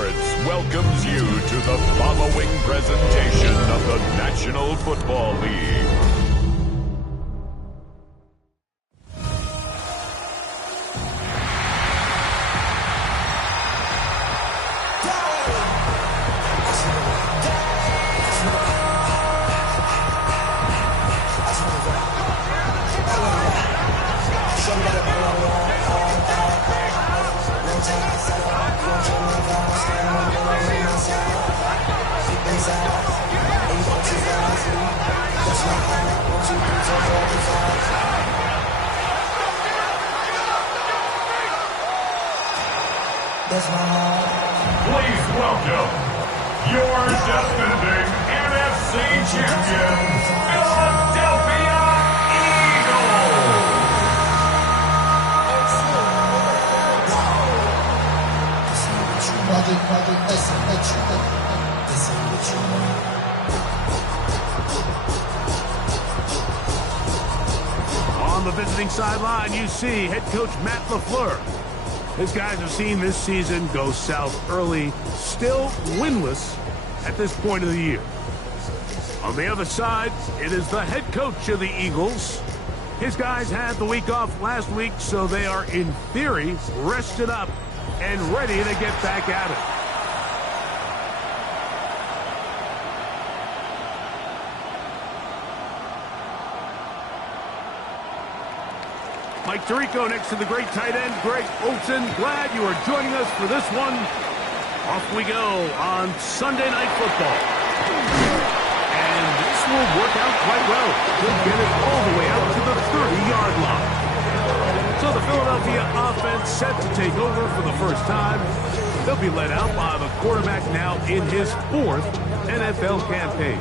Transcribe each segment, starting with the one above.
Sports welcomes you to the following presentation of the National Football League. Please welcome your defending NFC champion, Philadelphia Eagles. On the visiting sideline, you see head coach Matt LaFleur. His guys have seen this season go south early, still winless at this point of the year. On the other side, it is the head coach of the Eagles. His guys had the week off last week, so they are, in theory, rested up and ready to get back at it. Mike Tirico next to the great tight end, Greg Olsen. Glad you are joining us for this one. Off we go on Sunday Night Football. And this will work out quite well. He'll get it all the way out to the 30-yard line. So the Philadelphia offense set to take over for the first time. They'll be led out by the quarterback now in his fourth NFL campaign.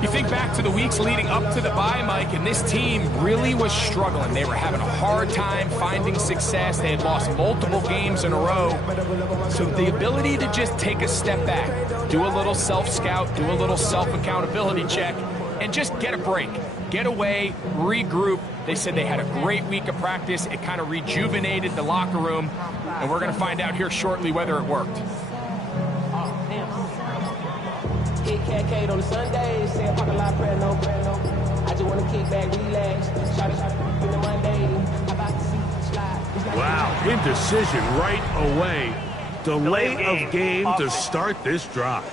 You think back to the weeks leading up to the bye, Mike, and this team really was struggling. They were having a hard time finding success. They had lost multiple games in a row. So the ability to just take a step back, do a little self-scout, do a little self-accountability check, and just get a break. Get away, regroup. They said they had a great week of practice. It kind of rejuvenated the locker room, and we're going to find out here shortly whether it worked. Cat on the Sundays, say a parking lot prayer, no. I just want to kick back, relax, shot in the Monday. How about the seat slide? Wow, indecision right away. Delay of game to start this drive.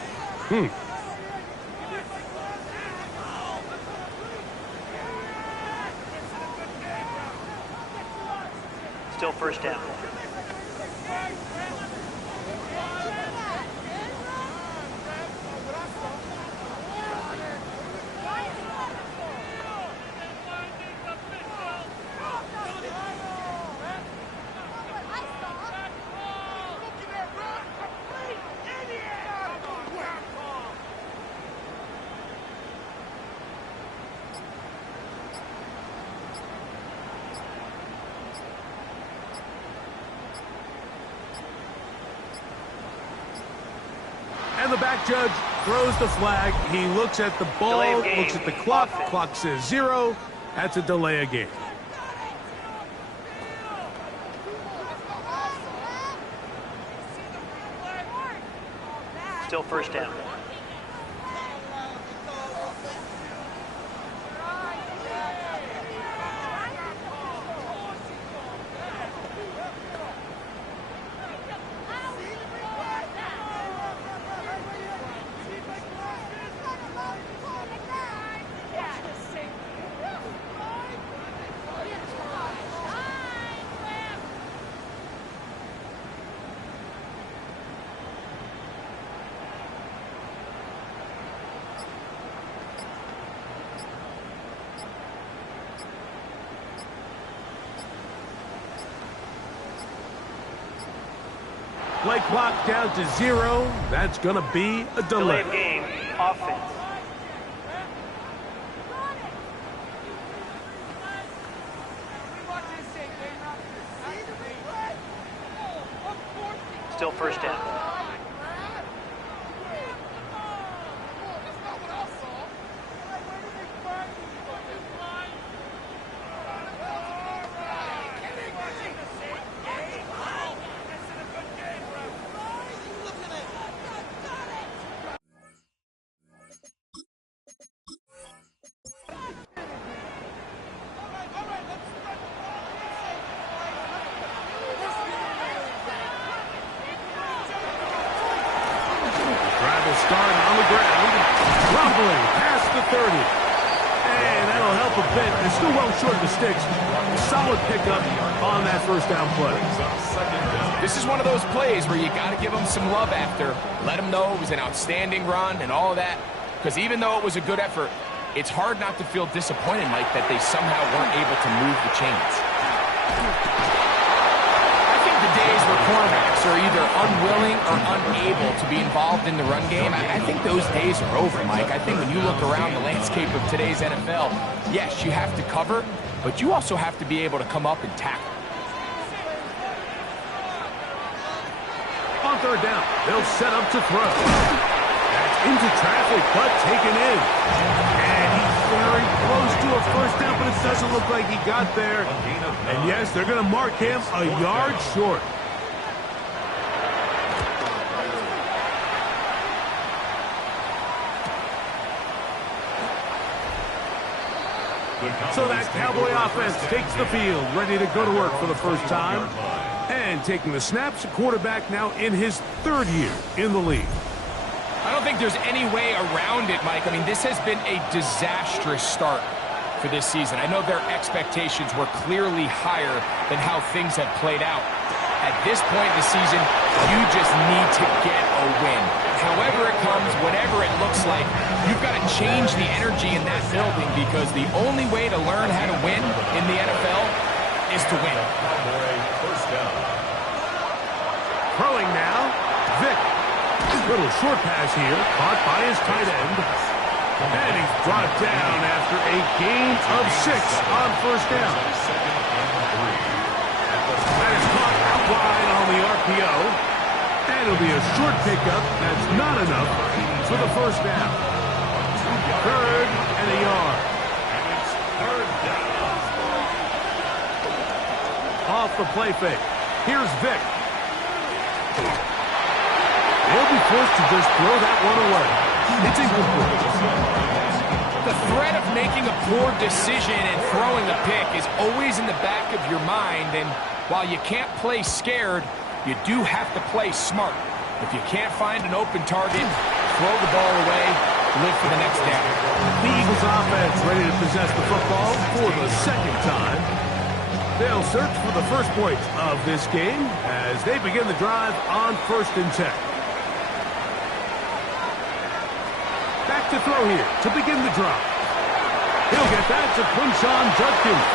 Still first down. And the back judge throws the flag. He looks at the ball, looks at the clock. Clock says 0. That's a delay of game. Still first down. Play clock down to 0. That's going to be a delay. Delay game, offense. Still first down. They'll start on the ground. Rumbling past the 30. And that'll help a bit. They're still well short of the sticks. Solid pickup on that first down play. This is one of those plays where you got to give them some love after. Let them know it was an outstanding run and all of that. Because even though it was a good effort, it's hard not to feel disappointed, Mike, that they somehow weren't able to move the chains. I think the days where cornerbacks are either unwilling or unable to be involved in the run game, I think those days are over, Mike. I think when you look around the landscape of today's NFL, yes, you have to cover, but you also have to be able to come up and tackle. On third down, they'll set up to throw. That's into traffic, but taken in. And he's very close to a first down, but it doesn't look like he got there. And yes, they're going to mark him a yard short. So that Cowboy offense takes the field, ready to go to work for the first time. And taking the snaps, a quarterback now in his third year in the league. I don't think there's any way around it, Mike. I mean, this has been a disastrous start for this season. I know their expectations were clearly higher than how things have played out. At this point in the season, you just need to get a win. However it comes, whatever it looks like, you've got to change the energy in that building because the only way to learn how to win in the NFL is to win. Throwing now, Vick. Little short pass here, caught by his tight end. And he's brought down after a gain of 6 on first down. That is caught out wide on the RPO. And it'll be a short pickup. That's not enough for the first down. Third and a yard. Off the play fake. Here's Vick. He'll be forced to just throw that one away. It's incomplete. The threat of making a poor decision and throwing a pick is always in the back of your mind, and while you can't play scared, you do have to play smart. If you can't find an open target, throw the ball away, live for the next down. The Eagles offense ready to possess the football for the second time. They'll search for the first point of this game as they begin the drive on 1st and 10. Back to throw here to begin the drive. He'll get that to Quinshon Judkins.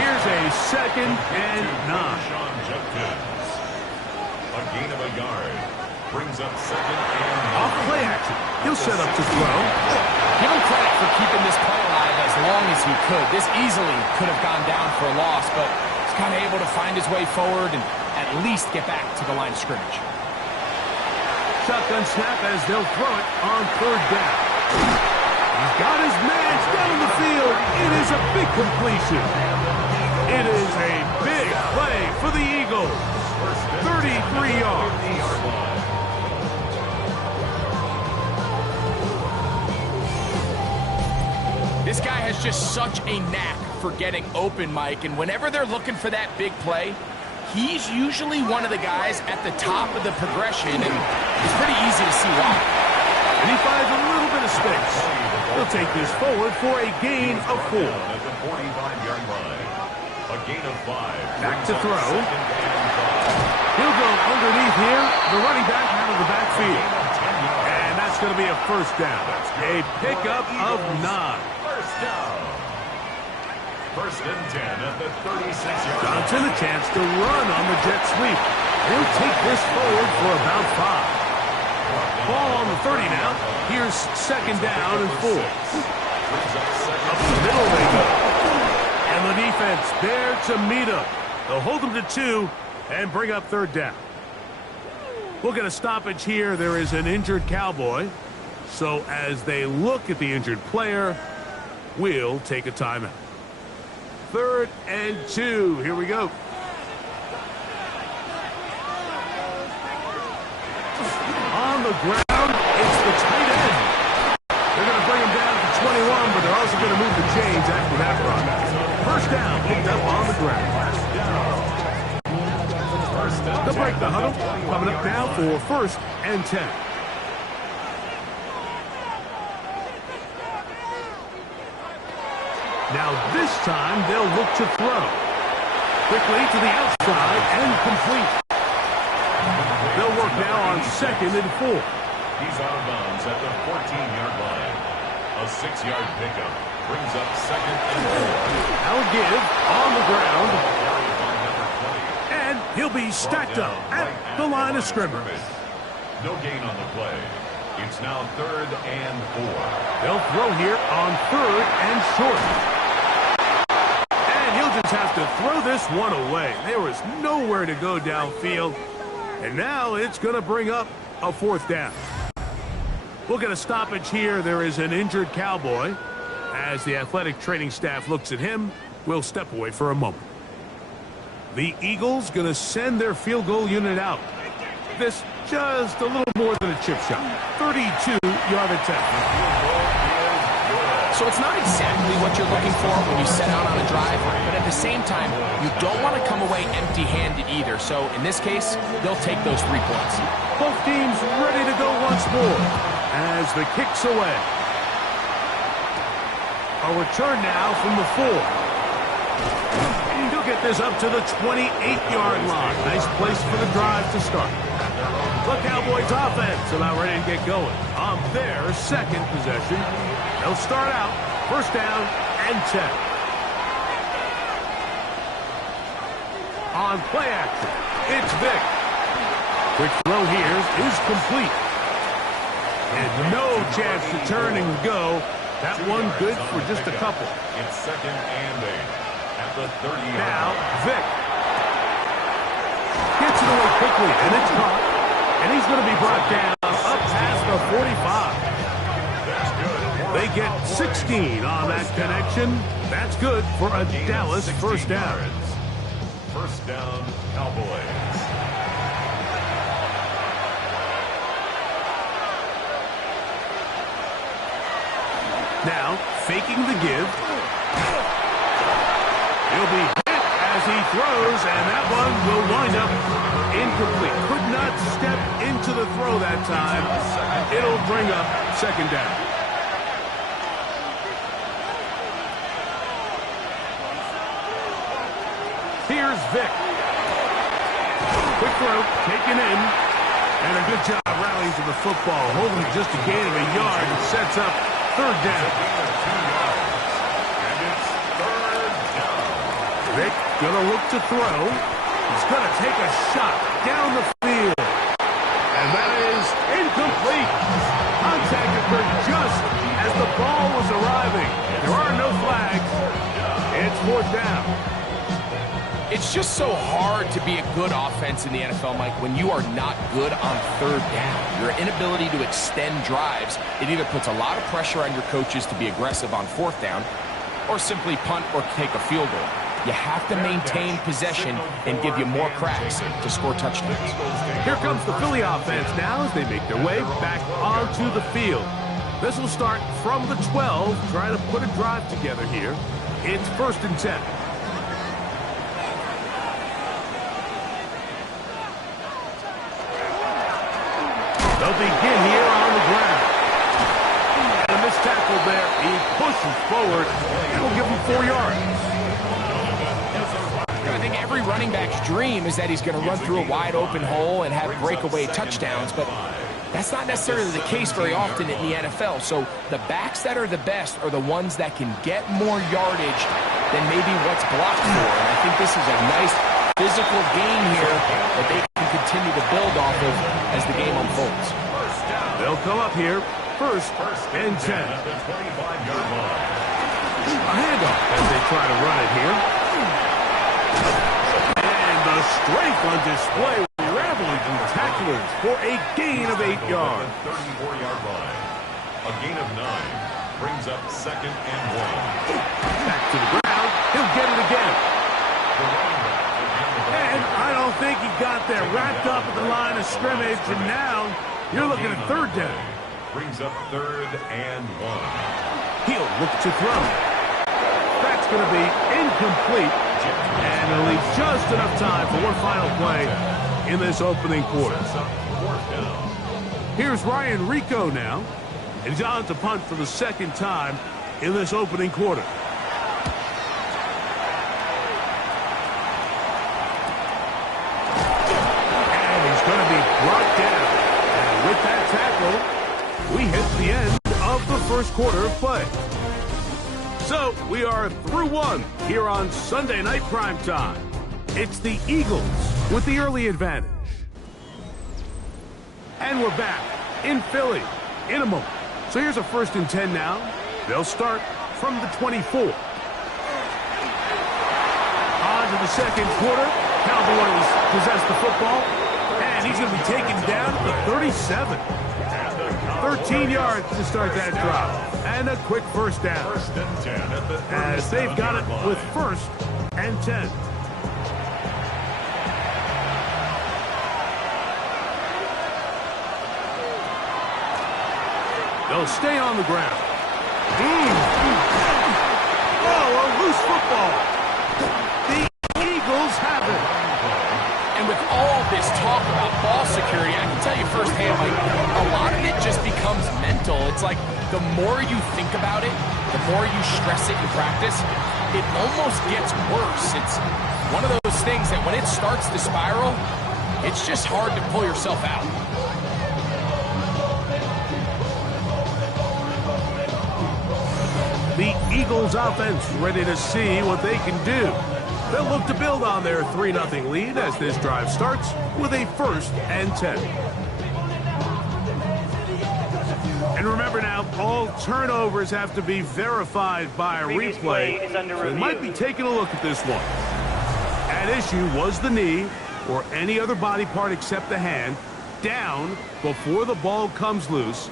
Here's a 2nd and 9. A gain of a yard. Brings up 2nd and 9. Off play action. He'll set up to throw. Give him credit for keeping this play alive as long as he could. This easily could have gone down for a loss, but he's kind of able to find his way forward and at least get back to the line of scrimmage. Shotgun snap as they'll throw it on 3rd down. He's got his man down the field. It is a big completion. It is a big play for the Eagles. 33 yards. This guy has just such a knack for getting open, Mike, and whenever they're looking for that big play, he's usually one of the guys at the top of the progression, and it's pretty easy to see why. And he finds a little bit of space. He'll take this forward for a gain of 4. At the 45-yard line. A gain of 5. Back to throw. He'll go underneath here. The running back out of the backfield. And that's going to be a first down. A pickup of 9. First down. 1st and 10 at the 36-yard line. Johnson a chance to run on the jet sweep. He'll take this forward for about 5. Ball on the 30 now. Here's 2nd down and 4. Up the middle they go. And the defense there to meet him. They'll hold him to 2 and bring up 3rd down. We'll get a stoppage here. There is an injured Cowboy. So as they look at the injured player, we'll take a timeout. 3rd and 2. Here we go. On the ground, it's the tight end. They're going to bring him down to 21, but they're also going to move the chains after that run. First down, picked up on the ground. They'll break the huddle. Coming up now for 1st and 10. Now this time they'll look to throw. Quickly to the outside and complete. They'll work now on 2nd and 4. He's out of bounds at the 14-yard line. A 6-yard pickup brings up 2nd and 4. Now give on the ground. And he'll be stacked up at the line of scrimmage. No gain on the play. It's now 3rd and 4. They'll throw here on 3rd and short. And he'll just have to throw this one away. There was nowhere to go downfield. And now it's going to bring up a 4th down. We'll get a stoppage here. There is an injured Cowboy. As the athletic training staff looks at him, we'll step away for a moment. The Eagles going to send their field goal unit out. This just a little more than a chip shot. 32-yard attempt. So it's not exactly what you're looking for when you set out on a drive, but at the same time, you don't want to come away empty-handed either. So in this case, they'll take those 3 points. Both teams ready to go once more as the kick's away. A return now from the 4. He'll get this up to the 28-yard line. Nice place for the drive to start. The Cowboys offense about ready to get going on their 2nd possession. They'll start out 1st down and 10. On play action, it's Vick. Quick throw here is complete. And no chance to turn and go. That one good for just a couple. It's 2nd and 8 at the 30-yard line. Now, Vick gets it away quickly, and it's caught. And he's going to be brought down up past the 45. They get 16 on that connection. That's good for a Dallas 1st down. 1st down, Cowboys. Now, faking the give. He'll be hit as he throws, and that one will wind up incomplete. Could not step into the throw that time. It'll bring up 2nd down. Here's Vick. Quick throw, taken in. And a good job rallying to the football. Holding just a gain of a yard and sets up 3rd down. And it's 3rd down. Vick gonna look to throw. He's gonna take a shot down the field. And that is incomplete. Contact occurred just as the ball was arriving. There are no flags. It's 4th down. It's just so hard to be a good offense in the NFL, Mike, when you are not good on 3rd down. Your inability to extend drives, it either puts a lot of pressure on your coaches to be aggressive on 4th down or simply punt or take a field goal. You have to maintain possession and give you more cracks to score touchdowns. Here comes the Philly offense now as they make their way back onto the field. This will start from the 12, trying to put a drive together here. It's 1st and 10. They'll begin here on the ground. And a missed tackle there. He pushes forward. That'll give him 4 yards. I think every running back's dream is that he's going to run through a wide open hole and have breakaway touchdowns, but that's not necessarily the case very often in the NFL. So the backs that are the best are the ones that can get more yardage than maybe what's blocked for. And I think this is a nice physical game here that they can continue to build off of as the game unfolds. They'll come up here 1st and 10. A handoff as they try to run it here. And the strength on display, rattling through tacklers for a gain of 8 yards. 34-yard line. A gain of 9 brings up 2nd and 1. Back to the ground. He'll get it again. And I don't think he got there. Wrapped up at the line of scrimmage, and now you're looking at 3rd down. Brings up 3rd and 1. He'll look to throw. That's going to be incomplete. And it'll leave just enough time for one final play in this opening quarter. Here's Ryan Rico now. And he's on to punt for the 2nd time in this opening quarter. we hit the end of the first quarter of play. So we are through one here on Sunday Night Primetime. It's the Eagles with the early advantage. And we're back in Philly in a moment. So here's a 1st and 10 now. They'll start from the 24. On to the second quarter. Cowboys possess the football. And he's going to be taken down at the 37. 13 yards to start that drive. And a quick first down. As they've got it with 1st and 10. They'll stay on the ground. Oh, a loose football. The Eagles have it. And with all this talk about ball security, I can tell you firsthand, like, a lot of it just becomes mental. It's like the more you think about it, the more you stress it in practice, it almost gets worse. It's one of those things that when it starts to spiral, it's just hard to pull yourself out. The Eagles offense ready to see what they can do. They'll look to build on their 3-0 lead as this drive starts with a 1st and 10. And remember now, all turnovers have to be verified by a replay. So they might be taking a look at this one. At issue was the knee or any other body part except the hand down before the ball comes loose.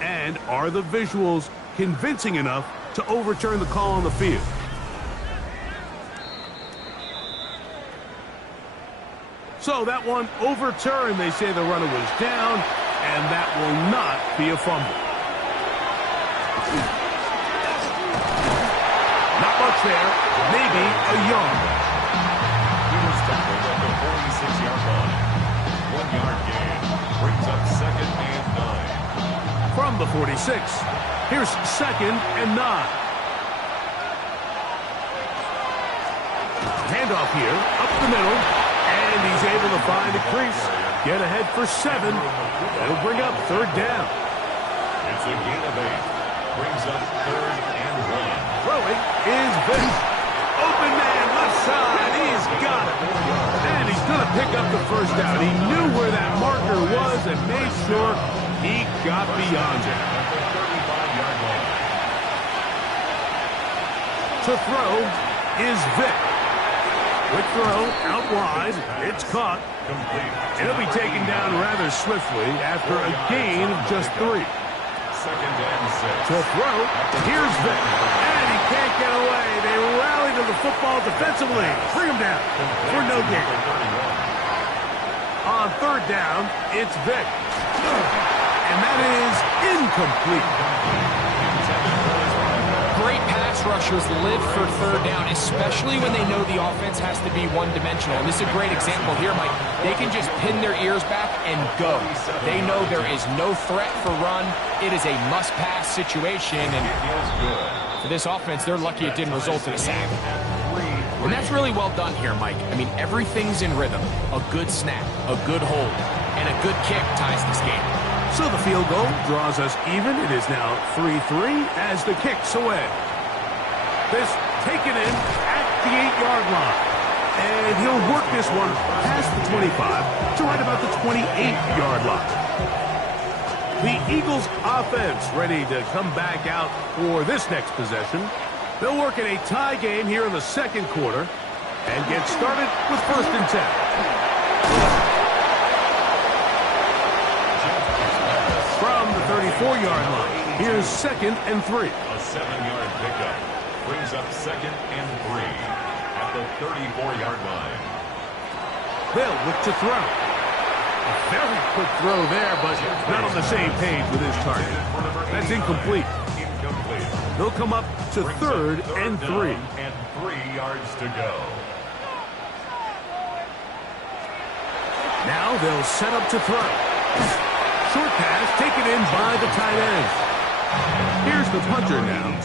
And are the visuals convincing enough to overturn the call on the field? So that one overturned. They say the runner was down, and that will not be a fumble. Not much there. Maybe a yard. He was tackled at the 46-yard line. 1-yard gain brings up 2nd and 9. From the 46, here's 2nd and 9. Handoff here, up the middle. And he's able to find a crease. Get ahead for 7. It'll bring up 3rd down. It's a gain of 8. Brings up 3rd and 1. Throwing is Vick. Open man, left side. He's got it. And he's going to pick up the 1st down. He knew where that marker was and made sure he got beyond it. To throw is Vick. Quick throw, out wide, it's caught. It'll be taken down rather swiftly after a gain of just 3. 2nd and 6. To throw, here's Vick. And he can't get away. They rally to the football defensively. Bring him down for no gain. On 3rd down, it's Vick. And that is incomplete. Great pass rushers live for 3rd down, especially when they know the offense has to be one-dimensional. And this is a great example here, Mike. They can just pin their ears back and go. They know there is no threat for run. It is a must-pass situation. And for this offense, they're lucky it didn't result in a sack. And that's really well done here, Mike. I mean, everything's in rhythm. A good snap, a good hold, and a good kick ties this game. So the field goal draws us even. It is now 3-3 as the kick's away. This taken in at the 8-yard line. And he'll work this one past the 25 to right about the 28-yard line. The Eagles offense ready to come back out for this next possession. They'll work in a tie game here in the 2nd quarter and get started with 1st and 10. From the 34-yard line, here's 2nd and 3. A 7-yard pickup brings up 2nd and 3 at the 34-yard line. They'll look to throw. A very quick throw there, but not on the same page with his target. That's incomplete. They'll come up to 3rd and 3. And 3 yards to go. Now they'll set up to throw. Short pass taken in by the tight end. Here's the punter now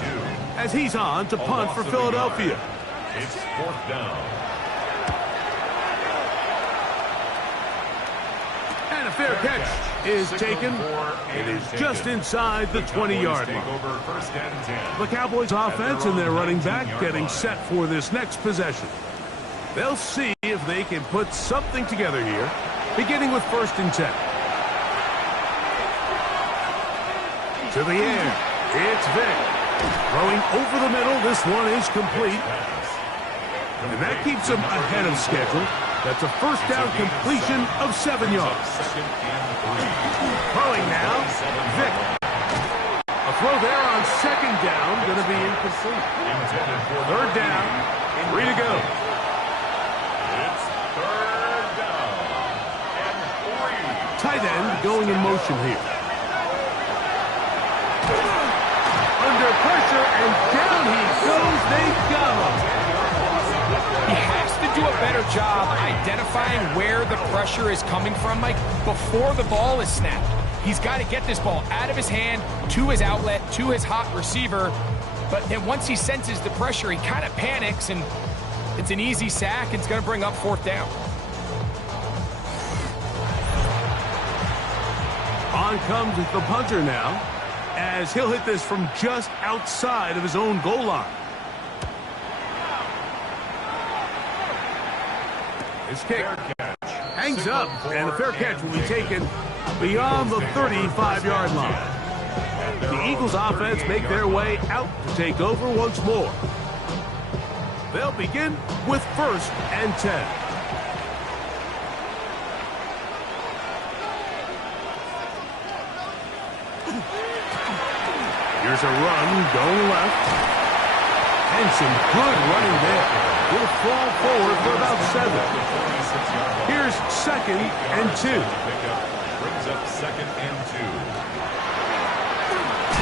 as he's on to punt for Philadelphia. It's 4th down. And a fair catch is taken. It is just inside the 20-yard line. The Cowboys offense and their running back getting set for this next possession. They'll see if they can put something together here, beginning with 1st and 10. To the air, it's Vic. Throwing over the middle, this one is complete. And that keeps him ahead of schedule. That's a 1st down completion of 7 yards. Throwing now, Vic. A throw there on 2nd down, going to be incomplete. 3rd down, 3 to go. It's 3rd down and 3. Tight end going in motion here. Under pressure, and down he goes. They got him. He has to do a better job identifying where the pressure is coming from, Mike, before the ball is snapped. He's got to get this ball out of his hand, to his outlet, to his hot receiver. But then once he senses the pressure, he kind of panics, and it's an easy sack. It's going to bring up 4th down. On comes the punter now, as he'll hit this from just outside of his own goal line. His kick hangs up, and the fair catch will be taken beyond the 35-yard line. The Eagles offense make their way out to take over once more. They'll begin with 1st and 10. Here's a run going left. And some good running there. He'll fall forward for about 7. Here's 2nd and 2. Brings up 2nd and 2.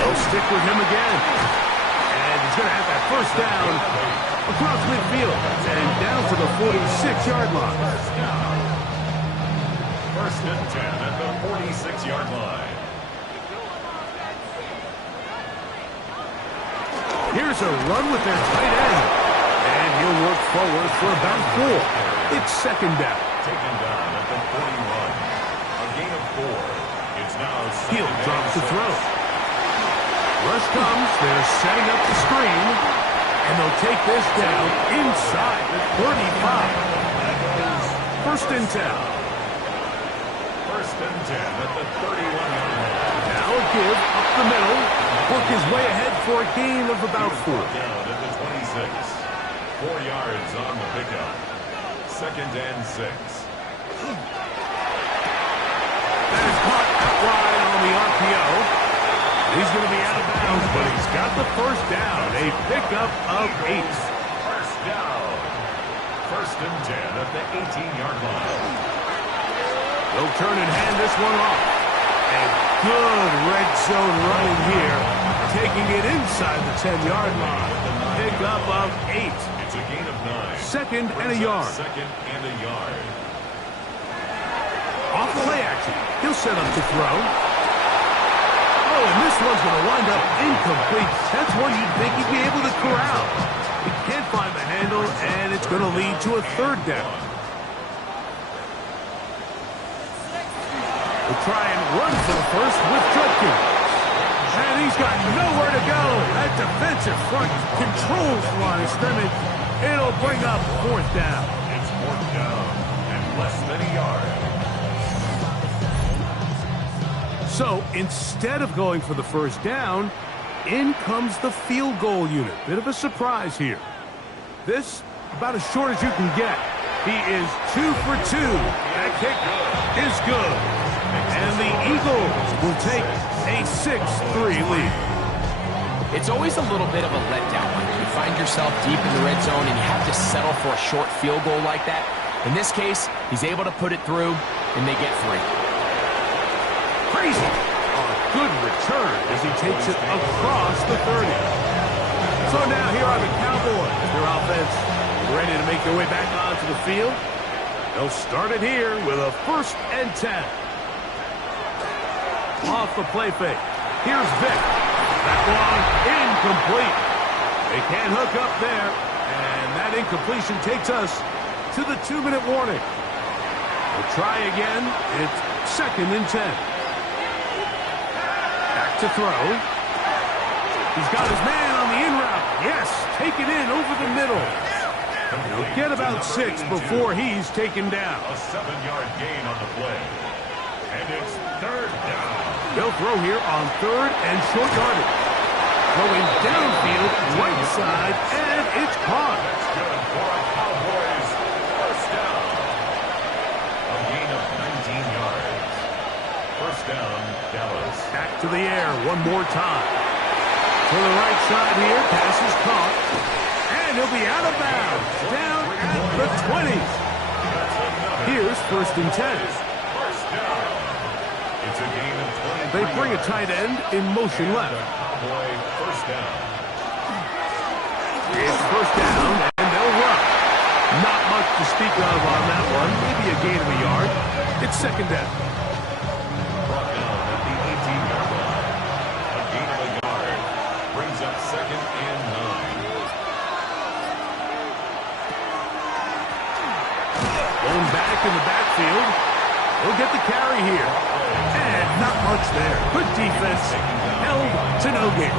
They'll stick with him again. And he's going to have that 1st down across midfield and down to the 46-yard line. 1st and 10 at the 46-yard line. Here's a run with their tight end. And he'll work forward for about 4. It's 2nd down. Taken down at the 41. A gain of 4. It's now He'll 2nd drop and to 6. throw. Rush comes. They're setting up the screen. And they'll take this down inside the 35. 1st and 10. 1st and 10 at the 31-yard line. Now a give up the middle. Work his way ahead for a gain of about 4. Down at the 26. 4 yards on the pickup. 2nd and 6. That is caught out wide on the RPO. He's going to be out of bounds, but he's got the 1st down. A pickup of 8. 1st down. 1st and 10 at the 18-yard line. They'll turn and hand this one off. And good red zone running here, taking it inside the 10-yard line. Pickup of 8. It's a gain of 9. 2nd and a yard. 2nd and a yard. Off play action. He'll set up to throw. Oh, and this one's going to wind up incomplete. That's one you'd think he'd be able to corral. He can't find the handle, and it's going to lead to a 3rd down. We'll try and run for the 1st with Judkins. And he's got nowhere to go. That defensive front controls the line of scrimmage. It'll bring up 4th down. It's 4th down and less than a yard. So instead of going for the 1st down, in comes the field goal unit. Bit of a surprise here. This about as short as you can get. He is 2 for 2. That kick is good. And the Eagles will take a 6-3 lead. It's always a little bit of a letdown when you find yourself deep in the red zone and you have to settle for a short field goal like that. In this case, he's able to put it through, and they get 3. Crazy. A good return as he takes it across the 30. So now here are the Cowboys. Their offense ready to make their way back onto the field. They'll start it here with a 1st and 10. Off the play fake. Here's Vic. That one incomplete. They can't hook up there. And that incompletion takes us to the 2-minute warning. We'll try again. It's 2nd and 10. Back to throw. He's got his man on the in route. Yes, take it in over the middle. He'll get about 6 before he's taken down. A 7-yard gain on the play. And it's 3rd down. They'll throw here on 3rd and short yardage. Throwing downfield, right side, and it's caught. That's good for a Cowboys first down. A gain of 19 yards. First down, Dallas. Back to the air one more time. To the right side here, pass is caught. And he'll be out of bounds, down at the 20. Here's 1st and 10. First down. It's a gain of 23. They bring a tight end in motion left. Cowboy first down. It's 1st down, and they'll run. Not much to speak of on that one. Maybe a gain of a yard. It's 2nd down. Brought down at the 18-yard line. A gain of a yard. Brings up 2nd and 9. Going back in the backfield. He'll get the carry here. And not much there. Good defense. Held to no gain.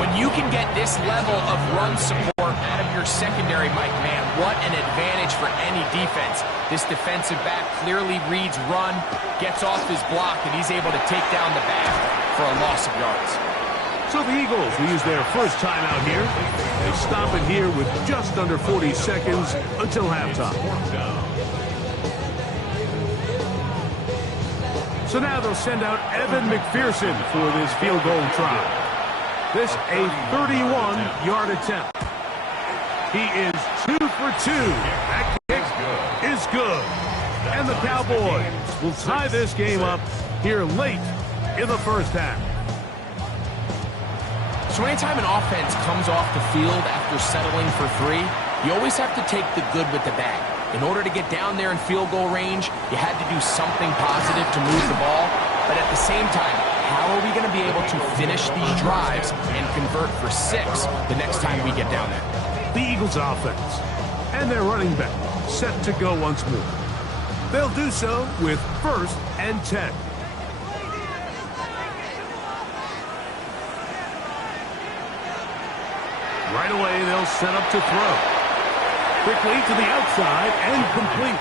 When you can get this level of run support out of your secondary, Mike, man, what an advantage for any defense. This defensive back clearly reads run, gets off his block, and he's able to take down the back for a loss of yards. So the Eagles will use their first timeout here. They stop it here with just under 40 seconds until halftime. So now they'll send out Evan McPherson for this field goal try. This a 31-yard attempt. He is 2 for 2. That kick is good. And the Cowboys will tie this game up here late in the first half. So anytime an offense comes off the field after settling for 3, you always have to take the good with the bad. In order to get down there in field goal range, you had to do something positive to move the ball. But at the same time, how are we going to be able to finish these drives and convert for 6 the next time we get down there? The Eagles offense and their running back set to go once more. They'll do so with 1st and 10. Right away, they'll set up to throw. Quickly to the outside and complete.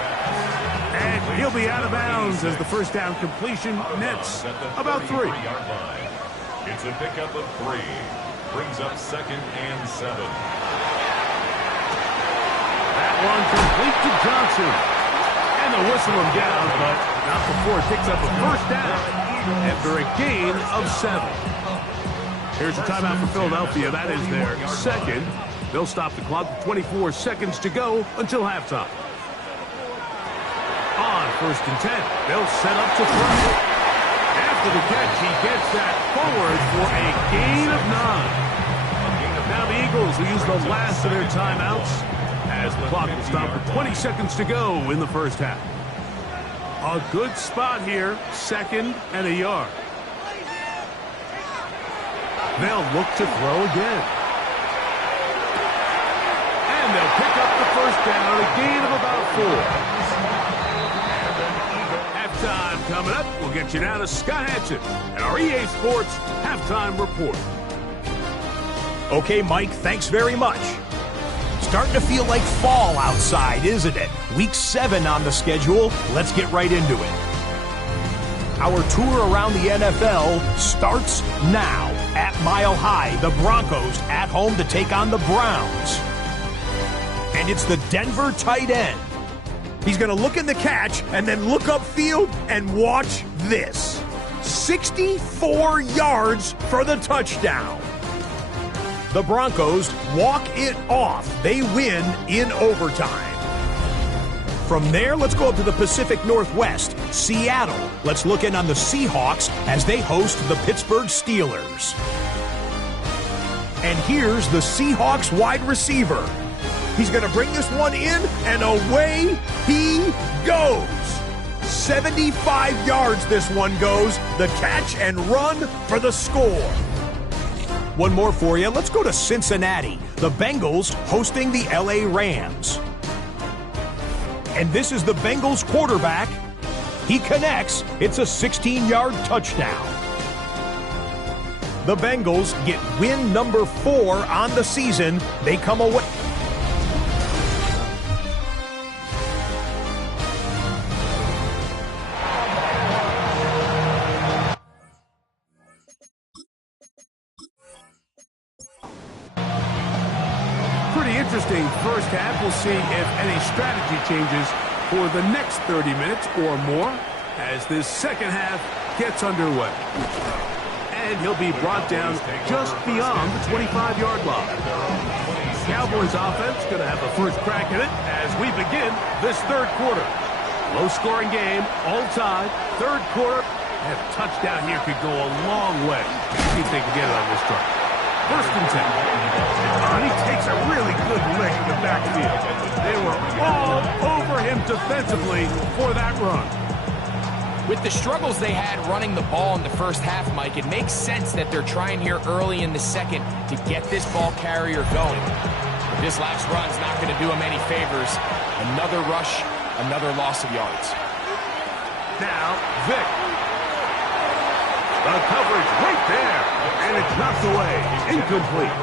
And he'll be out of bounds as the first down completion nets about 3. It's a pickup of 3. Brings up 2nd and 7. That one complete to Johnson. And they'll whistle him down, but not before it picks up a first down after a gain of 7. Here's a timeout for Philadelphia. That is their 2nd. They'll stop the clock with 24 seconds to go until halftime. On 1st and 10, they'll set up to throw. After the catch, he gets that forward for a gain of 9. Now the Eagles will use the last of their timeouts as the clock will stop with 20 seconds to go in the first half. A good spot here, 2nd and a yard. They'll look to throw again. And they'll pick up the first down, a gain of about 4. Halftime coming up. We'll get you down to Scott Hansen and our EA Sports Halftime Report. Okay, Mike, thanks very much. Starting to feel like fall outside, isn't it? Week 7 on the schedule. Let's get right into it. Our tour around the NFL starts now. At Mile High, the Broncos at home to take on the Browns. And it's the Denver tight end. He's going to look in the catch and then look upfield and watch this. 64 yards for the touchdown. The Broncos walk it off. They win in overtime. From there, let's go up to the Pacific Northwest, Seattle. Let's look in on the Seahawks as they host the Pittsburgh Steelers. And here's the Seahawks wide receiver. He's going to bring this one in, and away he goes. 75 yards this one goes. The catch and run for the score. One more for you. Let's go to Cincinnati. The Bengals hosting the LA Rams. And this is the Bengals quarterback. He connects. It's a 16-yard touchdown. The Bengals get win number 4 on the season. They come away. Pretty interesting first half. We'll see if any strategy changes for the next 30 minutes or more as this second half gets underway. And he'll be brought down just beyond the 25-yard line. Cowboys offense going to have the first crack at it as we begin this third quarter. Low-scoring game, all tied, third quarter. And a touchdown here could go a long way. See if they can get it on this drive. First and 10. And he takes a really good lick in the backfield. They were all over him defensively for that run. With the struggles they had running the ball in the first half, Mike, it makes sense that they're trying here early in the second to get this ball carrier going. But this last run's not going to do him any favors. Another rush, another loss of yards. Now, Vic. The coverage right there. And it's knocked away. Incomplete.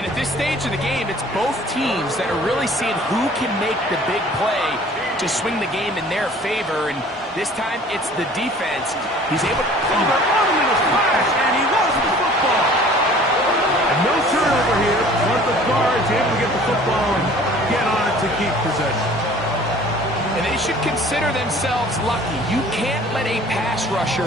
And at this stage of the game, it's both teams that are really seeing who can make the big play to swing the game in their favor. And this time, it's the defense. He's able to... Oh, they're on him in a flash, and he lost the football. And no turnover here. But the guards able to get the football and get on it to keep possession. And they should consider themselves lucky. You can't let a pass rusher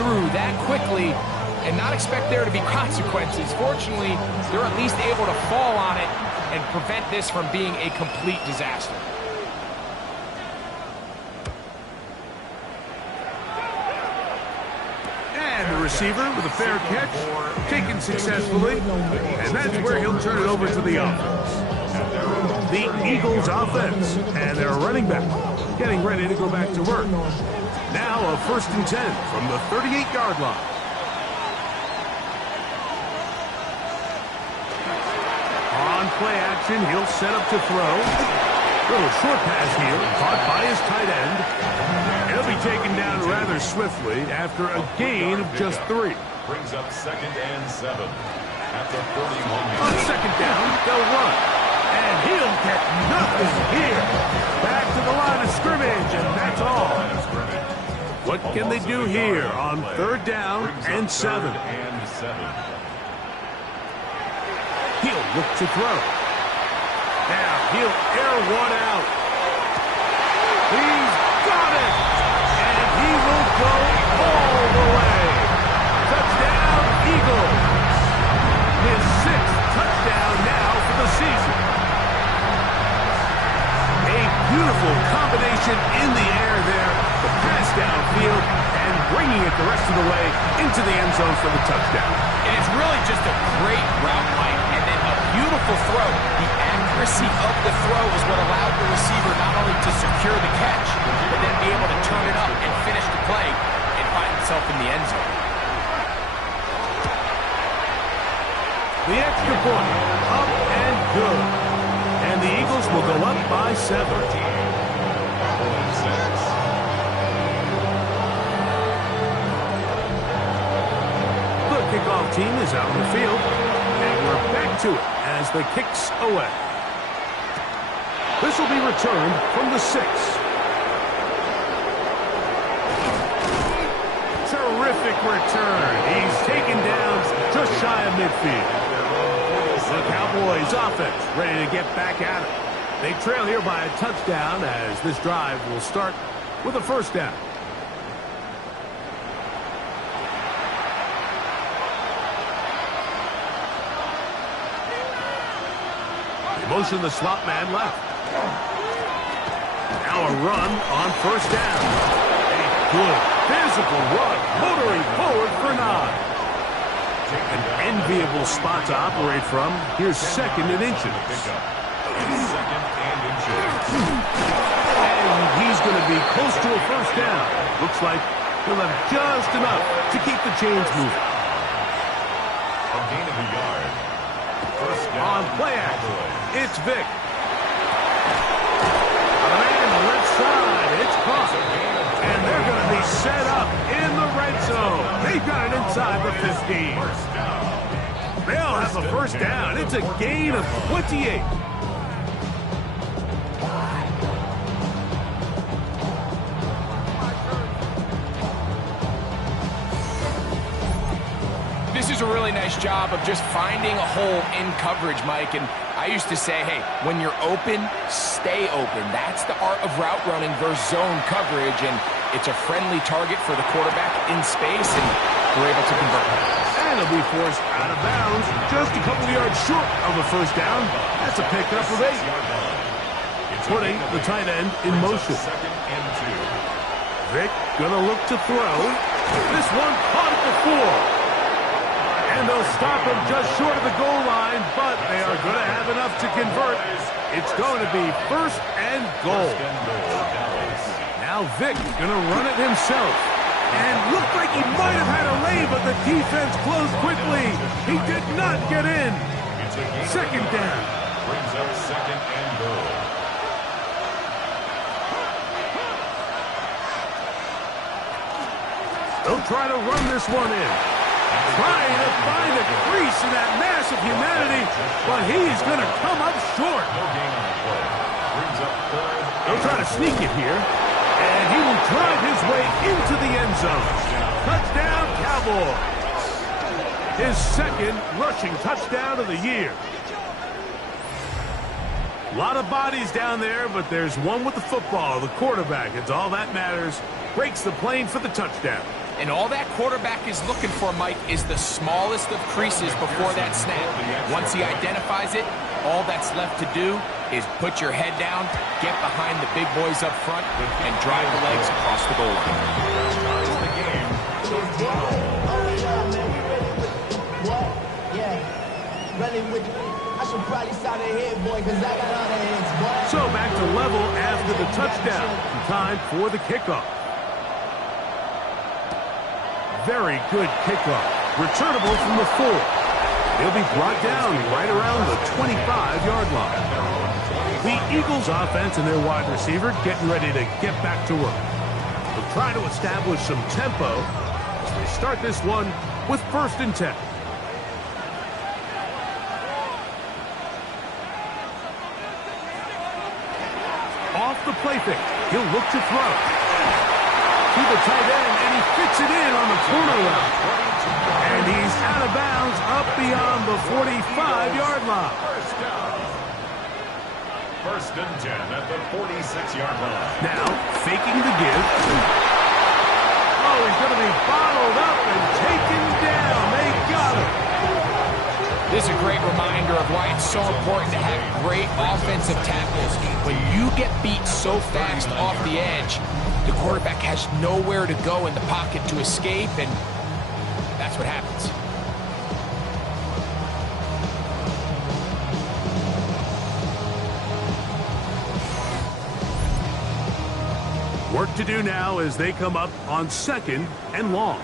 through that quickly and not expect there to be consequences. Fortunately, they're at least able to fall on it and prevent this from being a complete disaster. And the receiver with a fair catch, taken successfully, and that's where he'll turn it over to the offense. The Eagles offense and their running back getting ready to go back to work. Now a first and 10 from the 38-yard line. On play action, he'll set up to throw. Little short pass here, caught by his tight end. He'll be taken down rather swiftly after a gain of just 3. Brings up 2nd and 7. After 31 On second down, they'll run. And he'll get nothing here. Back to the line of scrimmage, and that's all. What can they do here on third down and 7? He'll look to throw. Now he'll air one out. He's got it. And he will go all the way. Touchdown, Eagles. His 6th touchdown now for the season. A beautiful combination in the air there. The pass downfield and bringing it the rest of the way into the end zone for the touchdown. And it's really just a great route, Mike, and then a beautiful throw. The accuracy of the throw is what allowed the receiver not only to secure the catch, but then be able to turn it up and finish the play and find himself in the end zone. The extra point, up and good. And the Eagles will go up by 7. The kickoff team is out on the field, and we're back to it as the kick's away. This will be returned from the 6. Terrific return. He's taken down just shy of midfield. The Cowboys offense ready to get back at it. They trail here by a touchdown as this drive will start with a first down. They motion the slot man left. Now a run on first down. A good physical run, motoring forward for 9. An enviable spot to operate from. Here's 2nd and inches. And he's going to be close to a first down. Looks like he'll have just enough to keep the chains moving. A gain of a yard. First down. On play action, it's Vic. inside. It's caught. And they're going to be set up in the red zone. They've got it inside the 15. They'll have a first down. It's a gain of 28. This is a really nice job of just finding a hole in coverage, Mike. And I used to say, hey, when you're open, stay open. That's the art of route running versus zone coverage. And it's a friendly target for the quarterback in space, and we're able to convert. And it'll be forced out of bounds, just a couple yards short of the first down. That's a pickup of 8. Putting the tight end in motion. Vic gonna look to throw. This one caught at the 4. And they'll stop him just short of the goal line, but they are going to have enough to convert. It's going to be first and goal. Now Vic going to run it himself. And looked like he might have had a lay, but the defense closed quickly. He did not get in. Second down. Brings up second and goal. They'll try to run this one in. Trying to find a crease in that mass of humanity, but he's going to come up short. They'll try to sneak it here, and he will drive his way into the end zone. Touchdown, Cowboys. His second rushing touchdown of the year. A lot of bodies down there, but there's one with the football, the quarterback. It's all that matters. Breaks the plane for the touchdown. And all that quarterback is looking for, Mike, is the smallest of creases before that snap. Once he identifies it, all that's left to do is put your head down, get behind the big boys up front, and drive the legs across the goal line. So back to level after the touchdown. Time for the kickoff. Very good kickoff. Returnable from the 4. He'll be brought down right around the 25-yard line. The Eagles offense and their wide receiver getting ready to get back to work. They'll try to establish some tempo as they start this one with 1st and 10. Off the play fake. He'll look to throw. To the tight end, and he fits it in on the corner route. And he's out of bounds up beyond the 45-yard line. First and 10 at the 46-yard line. Now, faking the give. Oh, he's going to be bottled up and taken down. They got him. This is a great reminder of why it's so important to have great offensive tackles. When you get beat so fast off the edge, the quarterback has nowhere to go in the pocket to escape, and that's what happens. Work to do now as they come up on 2nd and long.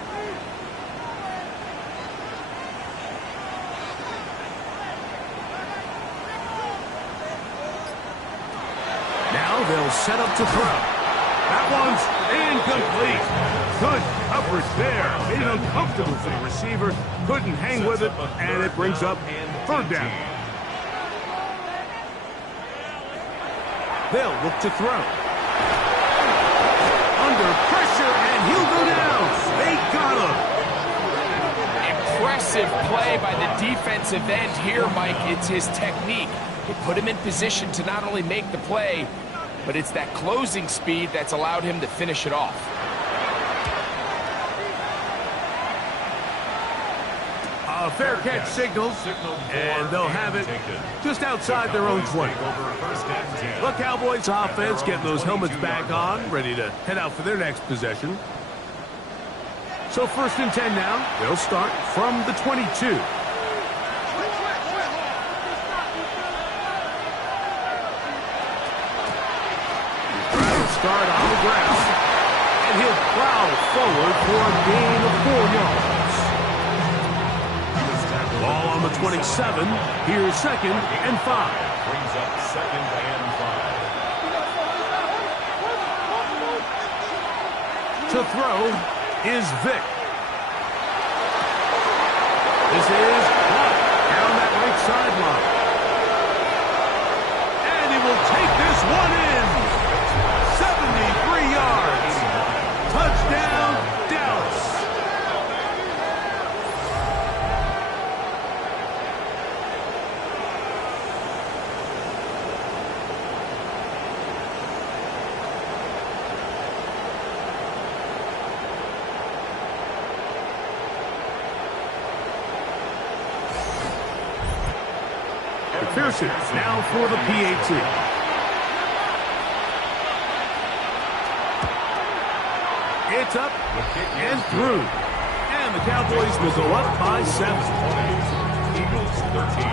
Now they'll set up to throw. That one's incomplete. Good coverage there. Made it uncomfortable for the receiver. Couldn't hang with it, and it brings up 3rd down. They'll look to throw. Under pressure, and he'll go down. They got him. Impressive play by the defensive end here, Mike. It's his technique. It put him in position to not only make the play, but it's that closing speed that's allowed him to finish it off. A fair catch signals, and they'll have it just outside their own 20. The Cowboys offense getting those helmets back on, ready to head out for their next possession. So 1st and 10 now. They'll start from the 22. Start on the ground, and he'll plow forward for a gain of 4 yards. Ball on the 27. Here's 2nd and 5. Brings up 2nd and 5. To throw is Vick. This is Clark down that right sideline. And he will take this one in. 73 yards. Touchdown, Dallas. McPherson now for the PAT. It's up and through. And the Cowboys will go up by 7. Eagles 13.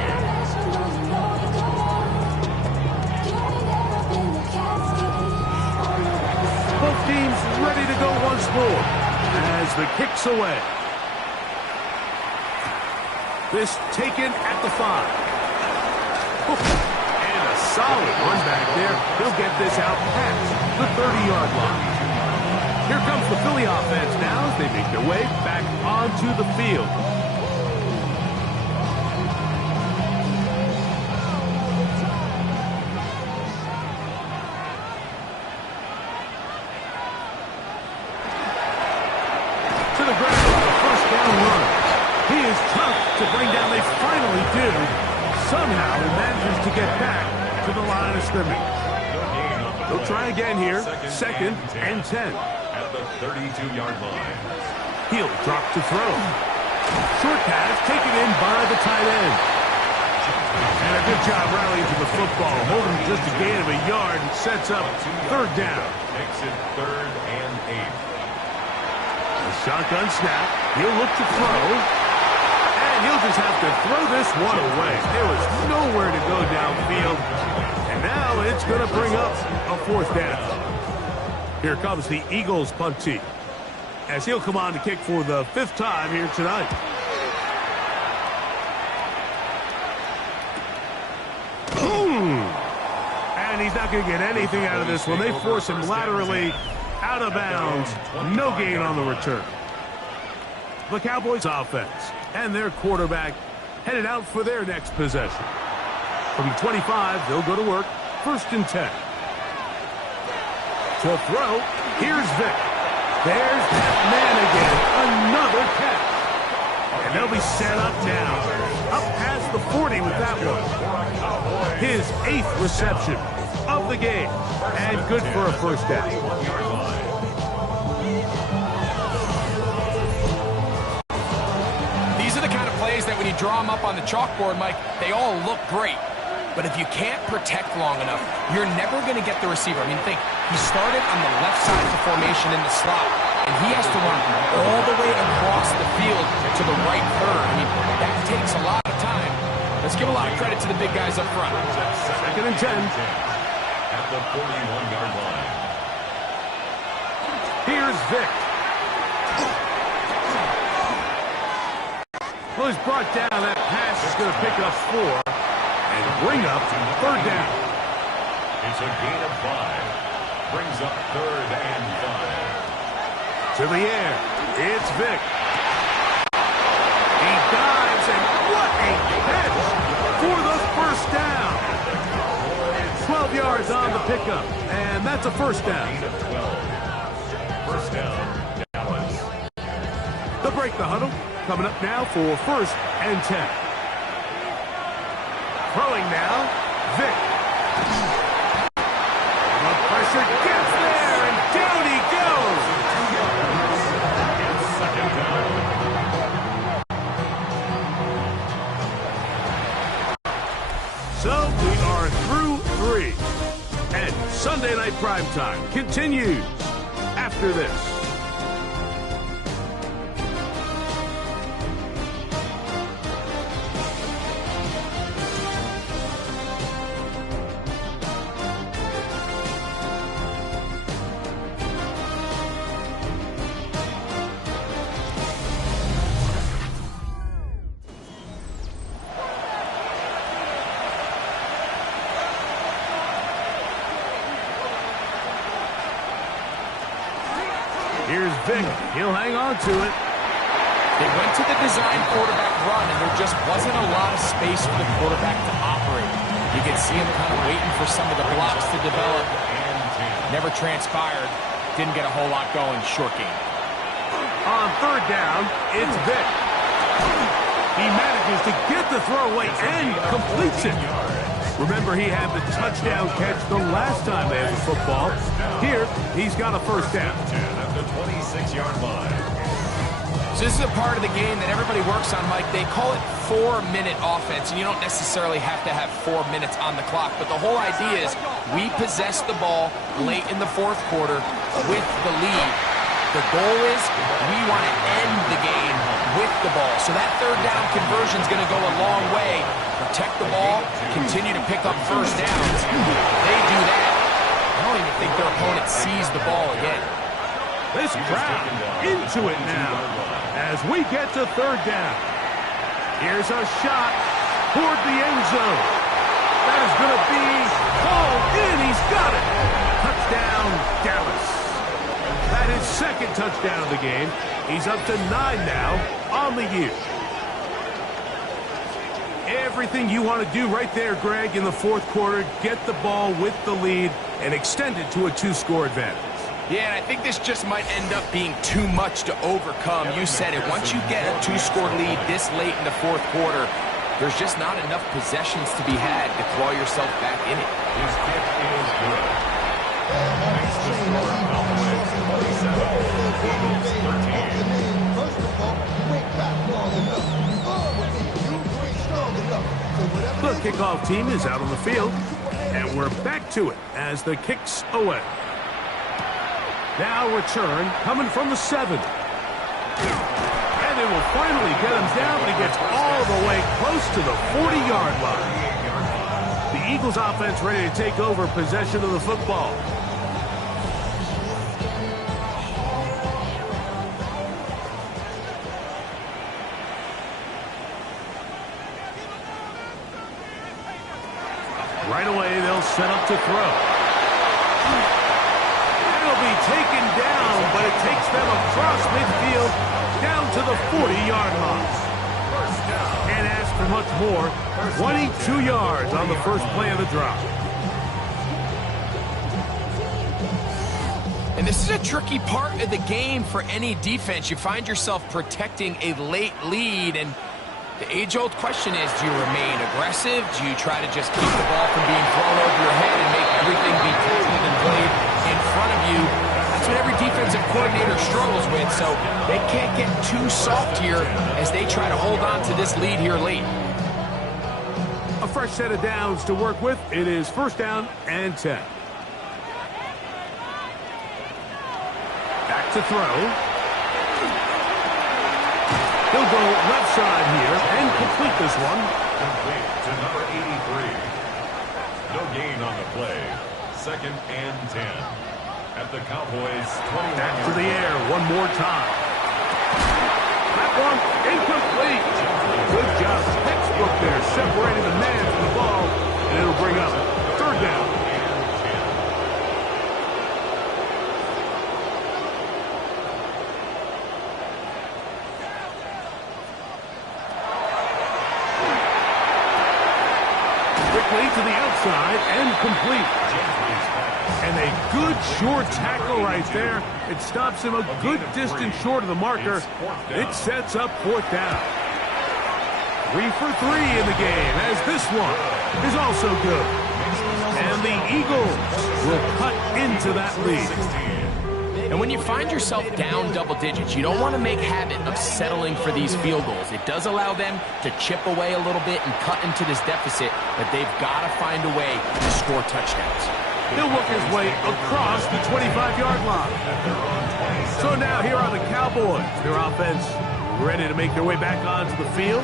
Both teams ready to go once more as the kick's away. This taken at the 5. And a solid run back there. He'll get this out past the 30-yard line. Here comes the Philly offense now as they make their way back onto the field. To the ground, the first down run. He is tough to bring down. They finally do. Somehow he manages to get back to the line of scrimmage. They'll try again here. Second and 10. At the 32-yard line. He'll drop to throw. Short pass taken in by the tight end. And a good job rallying to the football. Holding just a gain of a yard and sets up third down. Makes it 3rd and 8. A shotgun snap. He'll look to throw. And he'll just have to throw this one away. There was nowhere to go downfield. And now it's going to bring up a 4th down. Here comes the Eagles punt team as he'll come on to kick for the 5th time here tonight. Boom! And he's not going to get anything out of this one. They force him laterally out of bounds. No gain on the return. The Cowboys offense and their quarterback headed out for their next possession. From the 25, they'll go to work. 1st and 10. To throw, here's Vick. There's that man again. Another catch. And they'll be set up now. Up past the 40 with that one. His 8th reception of the game. And good for a 1st down. These are the kind of plays that when you draw them up on the chalkboard, Mike, they all look great. But if you can't protect long enough, you're never going to get the receiver. I mean, think, he started on the left side of the formation in the slot, and he has to run all the way across the field to the right third. I mean, that takes a lot of time. Let's give a lot of credit to the big guys up front. 2nd and 10. At the 41-yard line. Here's Vick. Well, he's brought down. That pass is going to pick up 4. And bring up 3rd down. It's a gain of 5. Brings up 3rd and 5. To the air. It's Vick. He dives, and what a catch for the 1st down. 12 yards on the pickup, and that's a 1st down. Gain of 12. 1st down, Dallas. They'll break the huddle. Coming up now for 1st and 10. Throwing now, Vick. The pressure gets there, and down he goes. 2nd down. So we are through 3. And Sunday Night Primetime continues after this. Here's Vic. He'll hang on to it. They went to the design quarterback run, and there just wasn't a lot of space for the quarterback to operate. You can see him kind of waiting for some of the blocks to develop. Never transpired. Didn't get a whole lot going. Short game. On third down, it's Vic. He manages to get the throw away and completes it. Remember, he had the touchdown catch the last time they had the football. Here, he's got a first down. At the 26-yard line. So this is a part of the game that everybody works on, Mike. They call it 4-minute offense, and you don't necessarily have to have 4 minutes on the clock. But the whole idea is we possess the ball late in the fourth quarter with the lead. The goal is we want to end the game with the ball. So that third down conversion is going to go a long way. Protect the ball, continue to pick up first downs. They do that. I don't even think their opponent sees the ball again. This crowd into it now as we get to third down. Here's a shot toward the end zone. That is going to be called in. He's got it. Touchdown, Dallas. That is second touchdown of the game. He's up to 9 now on the year. Everything you want to do right there, Greg, in the fourth quarter, get the ball with the lead and extend it to a 2-score advantage. Yeah, and I think this just might end up being too much to overcome. You said it. Once you get a 2-score lead this late in the fourth quarter, there's just not enough possessions to be had to claw yourself back in it. His kick is good. Makes the score Cowboys 27, Eagles 13. The kickoff team is out on the field, and we're back to it as the kick's away. Now return coming from the 7. And they will finally get him down, but he gets all the way close to the 40-yard line. The Eagles offense ready to take over possession of the football. Right away, they'll set up to throw. It'll be taken down, but it takes them across midfield down to the 40-yard line. Can't ask for much more. 22 yards on the first play of the drive. And this is a tricky part of the game for any defense. You find yourself protecting a late lead, and the age-old question is, do you remain aggressive? Do you try to just keep the ball from being thrown over your head and make everything be tackled and played in front of you? That's what every defensive coordinator struggles with, so they can't get too soft here as they try to hold on to this lead here late. A fresh set of downs to work with. It is first down and 10. Back to throw. He'll go left side here and complete this one. Complete to number 83. No gain on the play. Second and 10. At the Cowboys 21. Back to the air one more time. That one incomplete. Good job. Textbook there, separating the man from the ball, and it'll bring up third down. To the outside and complete. And a good short tackle right there. It stops him a good distance short of the marker. It sets up fourth down. 3 for 3 in the game, as this one is also good. And the Eagles will cut into that lead. And when you find yourself down double digits, you don't want to make habit of settling for these field goals. It does allow them to chip away a little bit and cut into this deficit, but they've got to find a way to score touchdowns. He'll work his way across the 25-yard line. So now here are the Cowboys. Their offense ready to make their way back onto the field.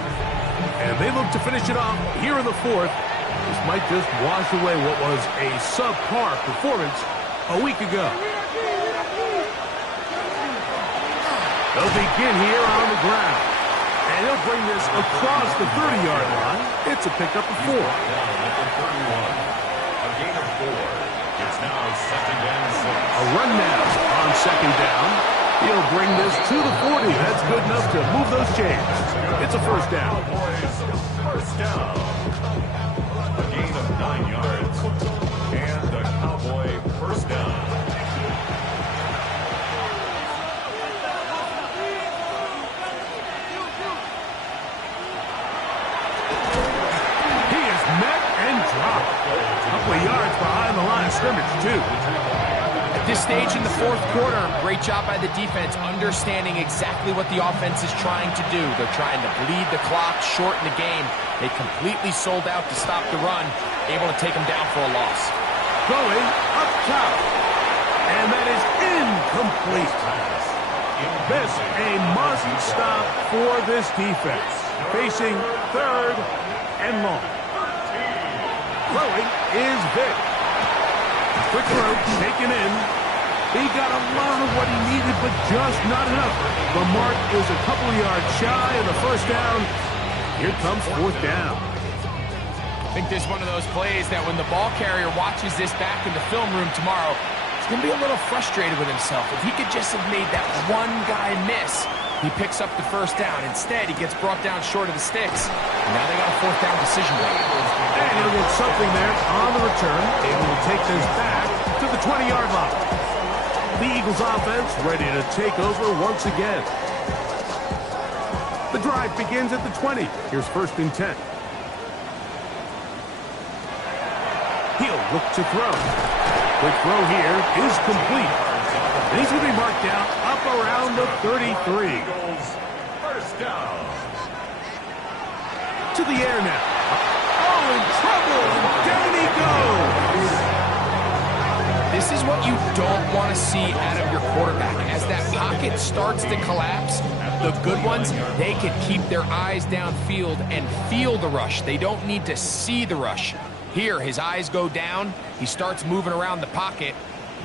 And they look to finish it off here in the fourth. This might just wash away what was a subpar performance a week ago. They'll begin here on the ground. And he'll bring this across the 30-yard line. It's a pickup of 4. A gain of 4. It's now second and 6. A run now on second down. goes to the 40. That's good enough to move those chains. It's a first down. First down. A gain of 9 yards. And a Cowboy first down. He is met and dropped. A couple of yards behind the line of scrimmage, too. At this stage in the fourth quarter, great job by the defense, understanding exactly what the offense is trying to do. They're trying to bleed the clock, shorten the game. They completely sold out to stop the run, able to take them down for a loss. Going up top. And that is incomplete. This a must stop for this defense. Facing third and long. Throwing is Vic. Quick throw, taken in. He got a lot of what he needed, but just not enough. The mark is a couple of yards shy of the first down. Here comes fourth down. I think there's one of those plays that when the ball carrier watches this back in the film room tomorrow, he's going to be a little frustrated with himself. If he could just have made that one guy miss, he picks up the first down. Instead, he gets brought down short of the sticks. And now they got a fourth down decision maker. And he'll get something there on the return, able to take this back to the 20-yard line. The Eagles offense ready to take over once again. The drive begins at the 20. Here's first and 10. He'll look to throw. Quick throw here is complete. And he's going to be marked down up around the 33. Eagles first down. To the air now. Oh, in trouble. Down he goes. This is what you don't want to see out of your quarterback. As that pocket starts to collapse, the good ones, they can keep their eyes downfield and feel the rush. They don't need to see the rush. Here, his eyes go down. He starts moving around the pocket.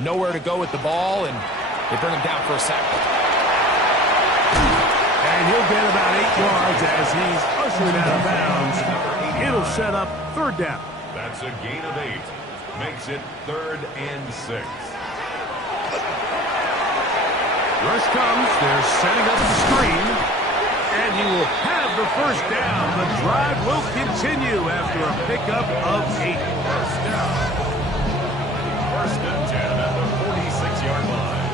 Nowhere to go with the ball, and they bring him down for a sack. And he'll get about 8 yards as he's ushered out of bounds. It'll set up third down. That's a gain of 8. Makes it 3rd and 6. Rush comes. They're setting up the screen. And he will have the first down. The drive will continue after a pickup of 8. First down. First and 10 at the 46-yard line.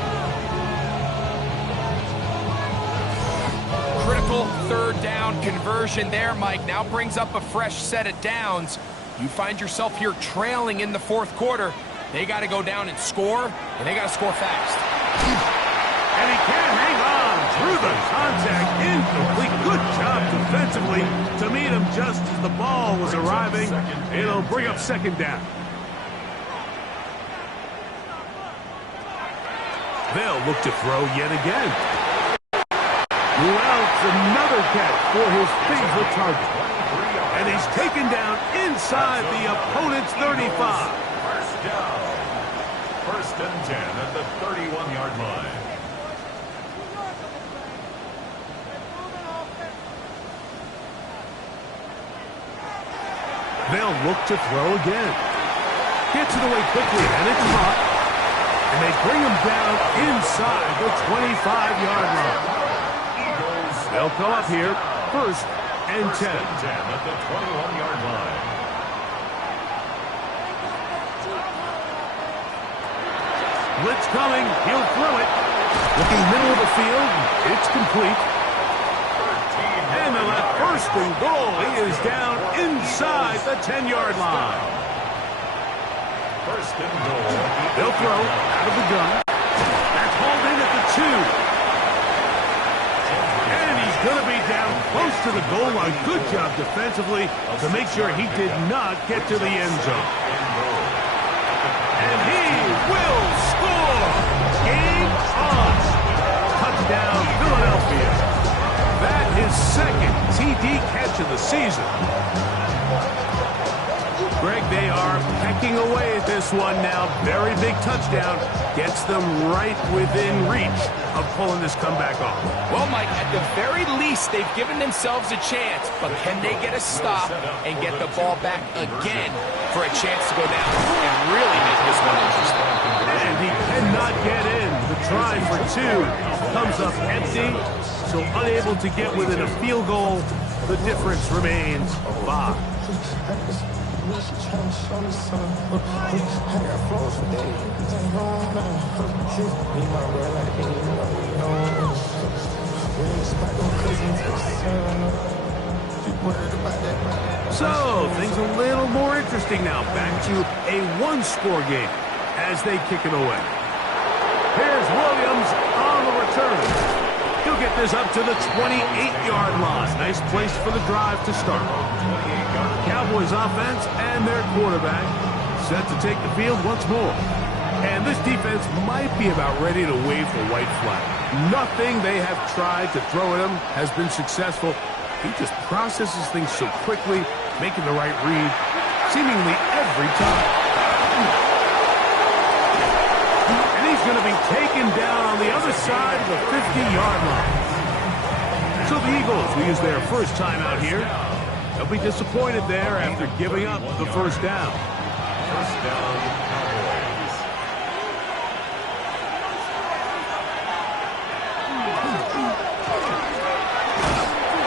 Critical third down conversion there, Mike. Now brings up a fresh set of downs. You find yourself here trailing in the fourth quarter. They got to go down and score, and they got to score fast. And he can hang on through the contact. Incomplete. Good job defensively to meet him just as the ball was arriving. It'll bring up second down. They'll look to throw yet again. Wells, another catch for his favorite target. And he's taken down inside the opponent's 35. First down. First and 10 at the 31-yard line. They'll look to throw again. Gets it away quickly, and it's caught. And they bring him down inside the 25-yard line. They'll come up here, first and 10. First and 10 at the 21-yard line. Blitz coming. He'll throw it. Looking middle of the field. It's complete. And they'll have first and goal. He is down inside the 10-yard line. First and goal. They'll throw out of the gun. That's hauled in at the 2. And he's going to be down close to the goal line. Good job defensively to make sure he did not get to the end zone. And he will score. Game on. Touchdown, Philadelphia. That is second TD catch of the season. Greg, they are pecking away at this one now. Very big touchdown. Gets them right within reach of pulling this comeback off. Well, Mike, at the very least, they've given themselves a chance, but can they get a stop and get the ball back again for a chance to go down and really make this one interesting? And he cannot get in. The The try for two comes up empty, so unable to get within a field goal. The difference remains 5. So, things a little more interesting now. Back to a one-score game as they kick it away. Here's Williams on the return. He'll get this up to the 28-yard line. Nice place for the drive to start. Cowboys offense and their quarterback set to take the field once more. And this defense might be about ready to wave the white flag. Nothing they have tried to throw at him has been successful. He just processes things so quickly, making the right read seemingly every time. And he's going to be taken down on the other side of the 50-yard line. So the Eagles will use their first time out here. They'll be disappointed there after giving up the first down. First down, Cowboys.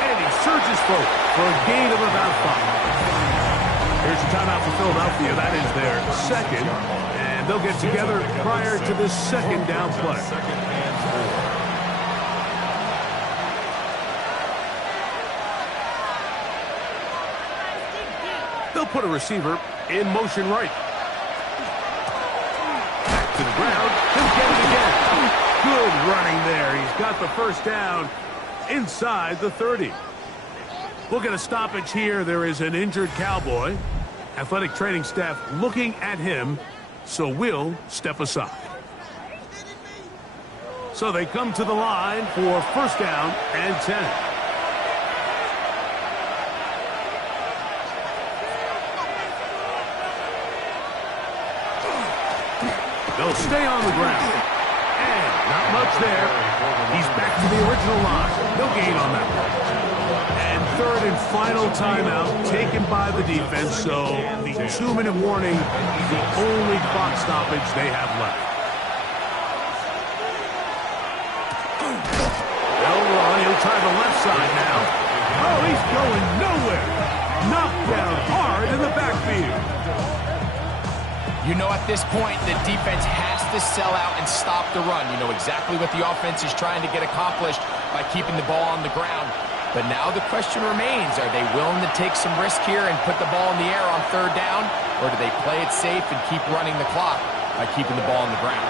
And he surges forward for a gain of about 5. Here's a timeout for Philadelphia. That is their second. And they'll get together prior to this second down play. Second and 4. They'll put a receiver in motion right. Back to the ground. He'll get it again. Good running there. He's got the first down inside the 30. We'll get a stoppage here. There is an injured Cowboy. Athletic training staff looking at him, so we'll step aside. So they come to the line for first down and 10. They'll stay on the ground. And not much there. He's back to the original line. No gain on that one. And third and final timeout taken by the defense. So the 2-minute warning is the only clock stoppage they have left. They'll run. He'll try the left side now. Oh, he's going nowhere. Knocked down hard in the backfield. You know, at this point, the defense has to sell out and stop the run. You know exactly what the offense is trying to get accomplished by keeping the ball on the ground. But now the question remains, are they willing to take some risk here and put the ball in the air on third down? Or do they play it safe and keep running the clock by keeping the ball on the ground?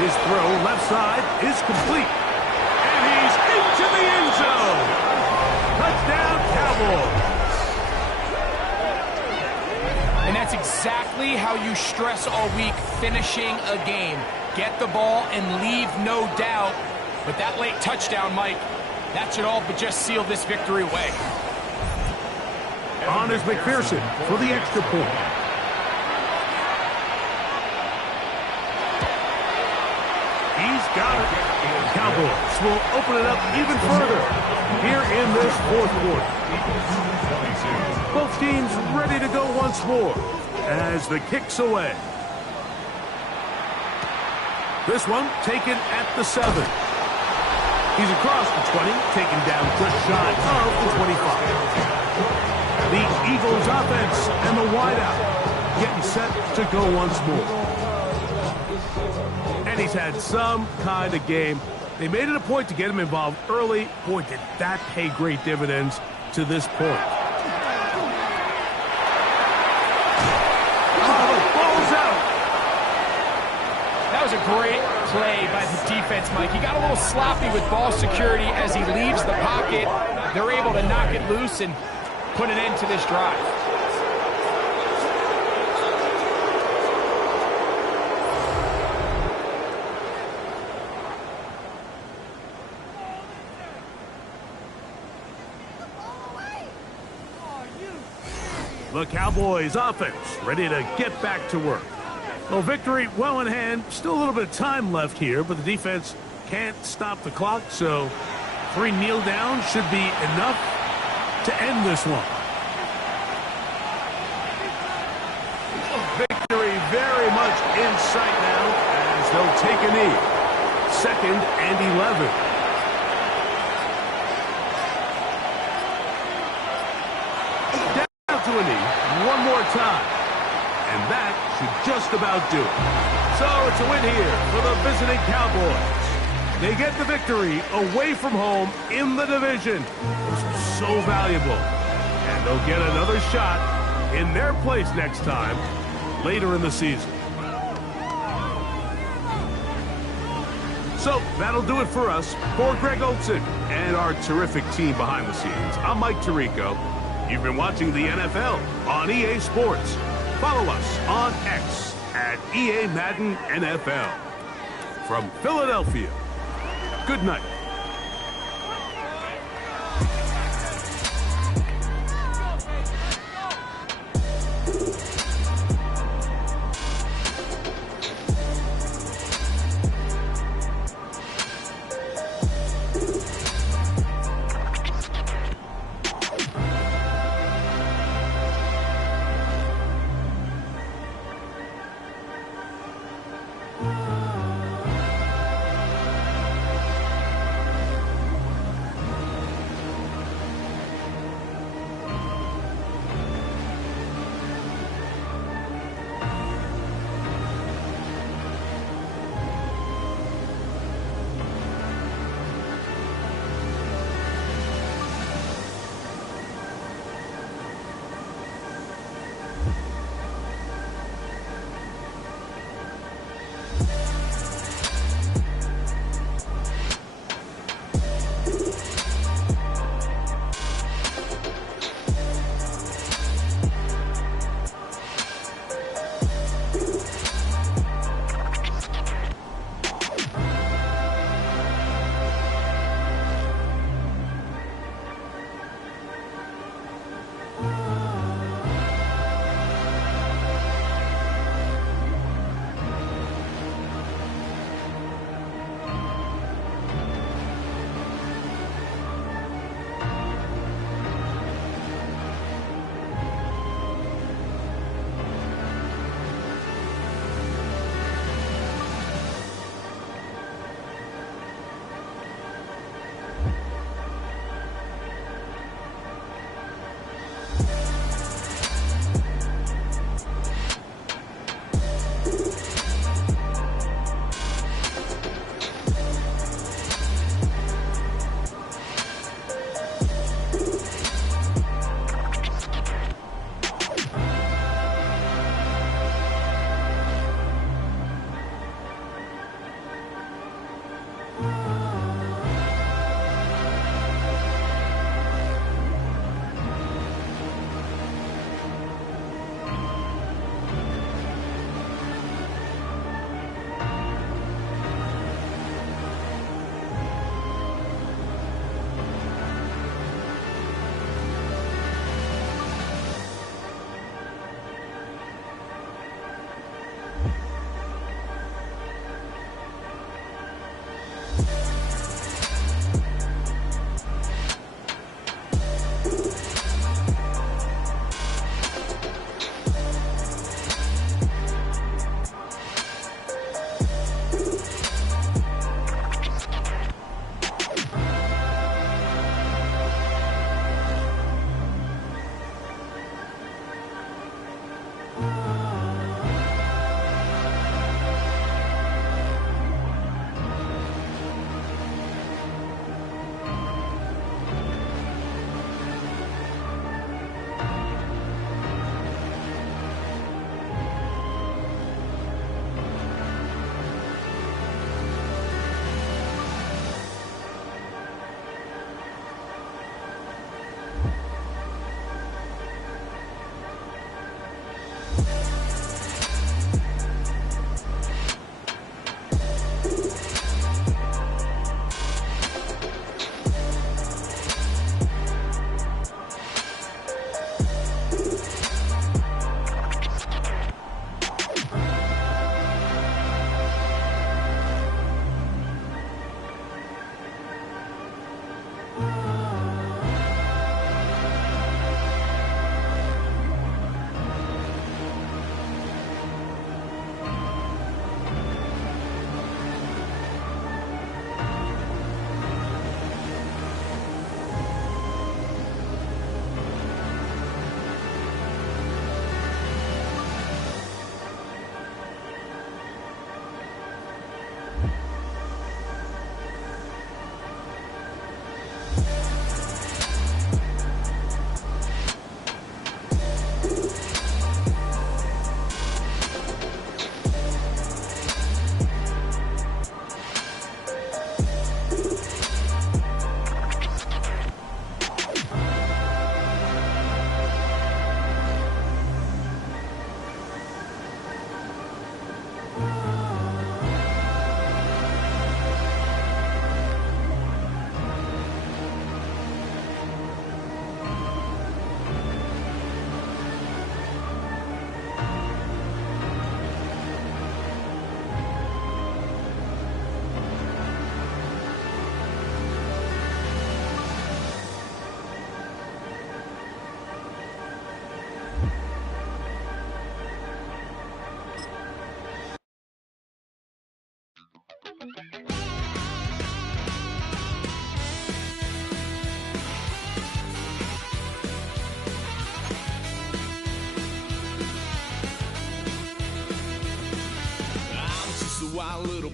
His throw left side is complete. And he's into the end zone. Touchdown, Cowboys. And that's exactly how you stress all week, finishing a game. Get the ball and leave no doubt. But that late touchdown, Mike, that should all but just seal this victory away. On is McPherson for the extra point. He's got it. Cowboys will open it up even further here in this fourth quarter. Both teams ready to go once more as the kick's away. This one taken at the 7. He's across the 20, taken down just shy of the 25. The Eagles offense and the wideout getting set to go once more. And he's had some kind of game. They made it a point to get him involved early. Boy, did that pay great dividends to this point. That was a great play by the defense, Mike. He got a little sloppy with ball security as he leaves the pocket. They're able to knock it loose and put an end to this drive. The Cowboys offense ready to get back to work. Well, victory well in hand. Still a little bit of time left here, but the defense can't stop the clock, so 3 kneel downs should be enough to end this one. Victory very much in sight now they'll take a knee. 2nd and 11. Down to a knee one more time. And that should just about do it. So it's a win here for the visiting Cowboys. They get the victory away from home in the division. This was so valuable. And they'll get another shot in their place next time later in the season. So that'll do it for us. For Greg Olson and our terrific team behind the scenes, I'm Mike Tirico. You've been watching the NFL on EA Sports. Follow us on X at EA Madden NFL. From Philadelphia, good night. I'm just a wild little